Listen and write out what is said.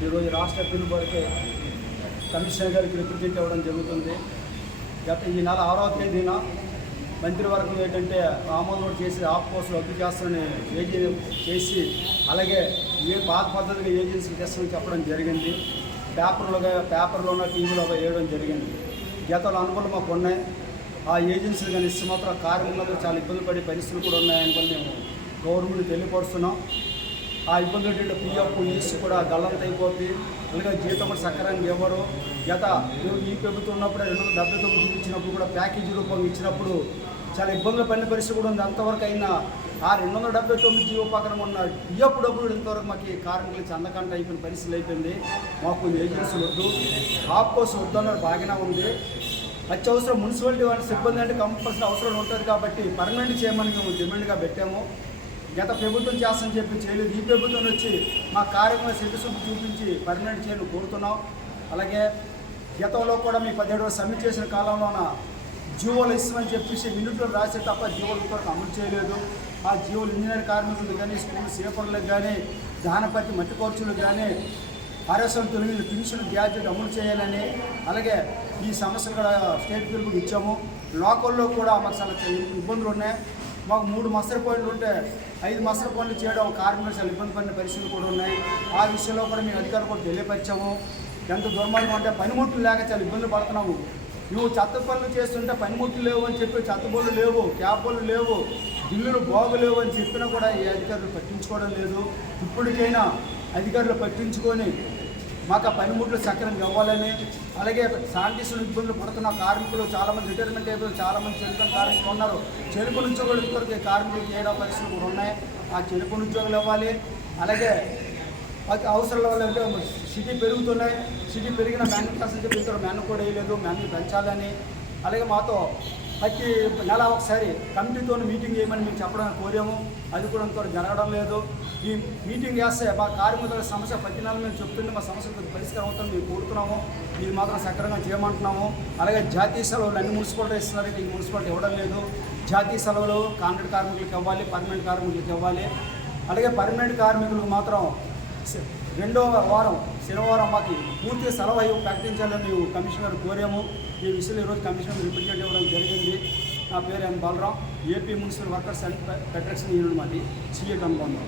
రాష్ట్ర పిలుపు వరకే కమిషనర్ గారికి రిప్రజెంట్ అవ్వడం జరుగుతుంది. గత ఈ నెల ఆరవ తేదీన మంత్రివర్గం ఏంటంటే ఆమోదం చేసి ఆఫ్ కోర్సులు రద్దు చేస్తామని ఏజీ చేసి అలాగే ఏ పాత పద్ధతిగా ఏజెన్సీకి తెస్తామని చెప్పడం జరిగింది. పేపర్లుగా పేపర్లోనో టీవీలో వేయడం జరిగింది. గతంలో అనుభవం మాకు ఉన్నాయి. ఆ ఏజెన్సీలు కానీ ఇస్తే మాత్రం కార్మికులకు చాలా ఇబ్బంది పడే పరిస్థితులు కూడా ఉన్నాయని కూడా మేము గవర్నమెంట్ తెలియపరుస్తున్నాం. ఆ ఇబ్బంది పిఎఫ్ ఈస్ కూడా గల్లంత అయిపోద్ది. అలాగే జీతం కూడా సక్రమంగా ఇవ్వరు. గత ఈ ప్రభుత్వం ఉన్నప్పుడు రెండు వందల డెబ్బై తొమ్మిది ఇచ్చినప్పుడు కూడా ప్యాకేజీ రూపంగా ఇచ్చినప్పుడు చాలా ఇబ్బందులు పడిన పరిస్థితి కూడా ఉంది. అంతవరకు అయినా ఆ రెండు వందల డెబ్బై తొమ్మిది జీవో పక్కన ఉన్న పిఎఫ్ డబ్బులు ఇంతవరకు మాకు కార్మికులు చందకంట అయిపోయిన పరిస్థితులు అయిపోయింది. మాకు ఏజెన్సీలు వద్దు. హాఫ్ కోర్స్ వద్దన్నారు బాగానే ఉంది. అత్యవసరం మున్సిపాలిటీ వాళ్ళ సిబ్బంది అంటే కంపల్సరీ అవసరం ఉంటుంది కాబట్టి పర్మనెంట్ చేయమని మేము డిమాండ్గా పెట్టాము. గత ప్రభుత్వం చేస్తని చెప్పి చేయలేదు. ఈ ప్రభుత్వం వచ్చి మా కార్యక్రమ సిటిసన్ చూపించి పర్మనెంట్ చేయని కోరుతున్నాం. అలాగే గతంలో కూడా మీ పదిహేడు సమ్మె చేసిన కాలంలోన జీవోలు ఇస్తామని చెప్పేసి మినిట్లో రాసే తప్ప జీవోలు కూడా అమలు చేయలేదు. ఆ జీవోలు ఇంజనీర్ కార్మికులు కానీ స్కూల్ సేపర్లకు కానీ దానపతి మట్టి కోర్చులకు కానీ ఆర్ఎస్ఎం తొలగిన పెన్షన్ గ్యాడ్జెట్ అమలు చేయాలని అలాగే ఈ సమస్యలు కూడా స్టేట్ పిలుపుకి ఇచ్చాము. లోకల్లో కూడా మాకు చాలా ఇబ్బందులు ఉన్నాయి. మాకు మూడు మసర పాయింట్లు ఉంటే ఐదు మసర పాయింట్లు చేయడం కార్మికులు చాలా ఇబ్బంది పడిన పరిస్థితులు కూడా ఉన్నాయి. ఆ విషయంలో కూడా మేము అధికారులు కూడా తెలియపరిచాము. ఎంత దుర్మార్గం అంటే పనిముట్లు లేక చాలా ఇబ్బందులు పడుతున్నాము. నువ్వు చెత్త పనులు చేస్తుంటే పనిముట్లు లేవు అని చెప్పి చెత్త బోళ్ళు లేవు క్యాబ్ లేవు బిల్లులు బాగులేవు అని చెప్పినా కూడా ఈ అధికారులు పట్టించుకోవడం లేదు. ఇప్పటికైనా అధికారులు పట్టించుకొని మాకు ఆ పనిముట్లు సక్రమంగా ఇవ్వాలని అలాగే శానిటేషన్ ఇబ్బందులు పడుతున్న కార్మికులు చాలామంది రిటైర్మెంట్ అయిపోయిన చాలామంది చనిపోయిన కార్మికులు ఉన్నారు. చెరుకు ఉద్యోగులు కొరకు కార్మికులు చేయడం పరిస్థితులు కూడా ఉన్నాయి. ఆ చెరుకు ఉద్యోగులు ఇవ్వాలి అలాగే అవసరాల వల్ల అంటే సిటీ పెరుగుతున్నాయి. సిటీ పెరిగిన మ్యానుఫ్యాక్చర్ చెప్పి మ్యాన్ కూడా వేయలేదు. మ్యాన్ పెంచాలని. అలాగే మాతో ప్రతి నెల ఒకసారి కమిటీతో మీటింగ్ చేయమని మేము చెప్పడం కోరాము. అది కూడా అంతవరకు జరగడం లేదు. ఈ మీటింగ్ చేస్తే మా కార్మికుల సమస్య ప్రతి నెల మేము చెప్తుంటే మా సమస్య పరిష్కారం అవుతుంది మేము కోరుతున్నాము. ఇది మాత్రం సక్రమంగా చేయమంటున్నాము. అలాగే జాతీయ సెలవులు అన్ని మున్సిపాలిటీ ఇస్తున్నారంటే ఈ మున్సిపాలిటీ ఇవ్వడం లేదు. జాతీయ సెలవులు కాంట్రాక్ట్ కార్మికులకు ఇవ్వాలి పర్మనెంట్ కార్మికులకు ఇవ్వాలి. అలాగే పర్మనెంట్ కార్మికులకు మాత్రం రెండవ వారం శనివారం మాకు పూర్తి సెలవు అయ్యి ప్రకటించాలని మేము కమిషనర్ కోరాము. ఈ విషయంలో ఈరోజు కమిషనర్ రిప్రజెంట్ ఇవ్వడం జరిగింది. నా పేరు N Balaram AP municipal workers and federation union మాది సిఏ అనుబంధం